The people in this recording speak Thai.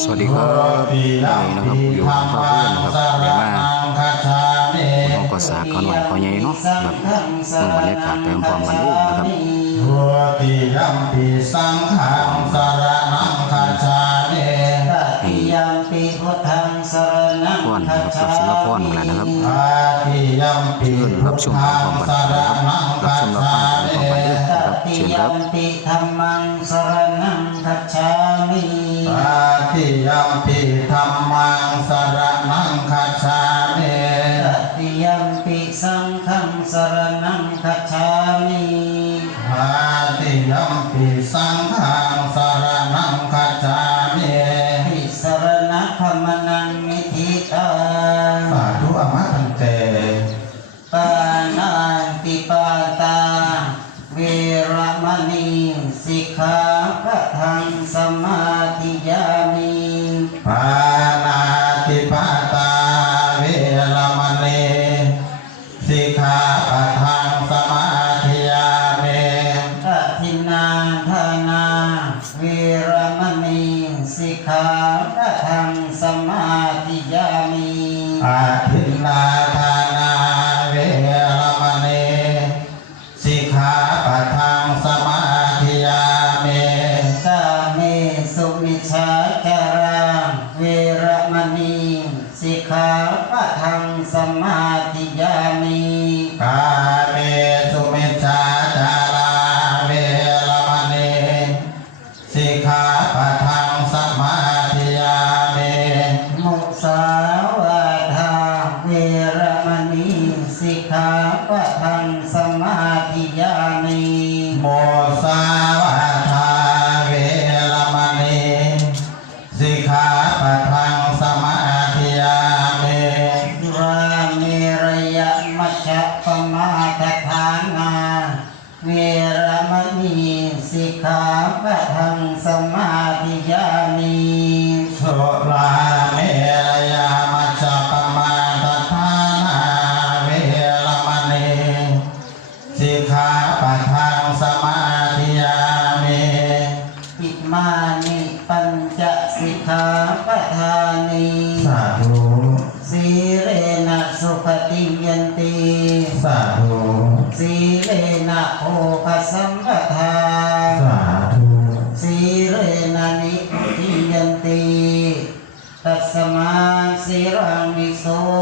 สวัสดีครับวันนี้นะครับอยู่กับพ่อเพื่อนนะครับเดี๋ยวมาคุณพ่อก็สากเขาหน่อยเขาใหญ่เนาะแบบมืองบรรยากาศเติมความกันด้วยนะครับทัวติยัมปิสังฆังสรณังคัจฉามิตติยัมปิพุทธังสรณังพ่อนนะครับรับศิลปพ่อนแล้วนะครับอาติยัมปิเชิญรับชมความบันเทิงนะครับรับชมรับฟังความบันเทิงนะครับเชิญครับ อาติยัมปิธัมมังสรณังคัจฉามิตติยัมปิสังฆังสรณังคัจฉามิอาติยัมปิสังฆังสรณังคัจฉามิทิสรณะขมนังมิทิตาสาธุอมะทันเตปานาติปาตาเวรมณีสิกขา ติปาตาเวรมณีสิกขาปะทังสมาธิยามิอาทินนาทานาเวรมณีสิกขาปะทังสมาธิยามิอาทินนาทานา มาธิยามิกาเมสุมิจฉาจาราเวรมณีสิกขาปะทังสมาธิยามิมุสาวาทาเวรมณีสิกขาปะทังสมาธิยามิโมส ปะทังสมาธิยามิสุราเมรยามัจจปมาทฐานาเวรมณีสิกขาปะทังสมาธิยามิปิมานิปัญจสิกขาปะทานีสาธุสีเรนะสุปฏิยันติสาธุสีเรนะโภคสัมปทาสา สีรั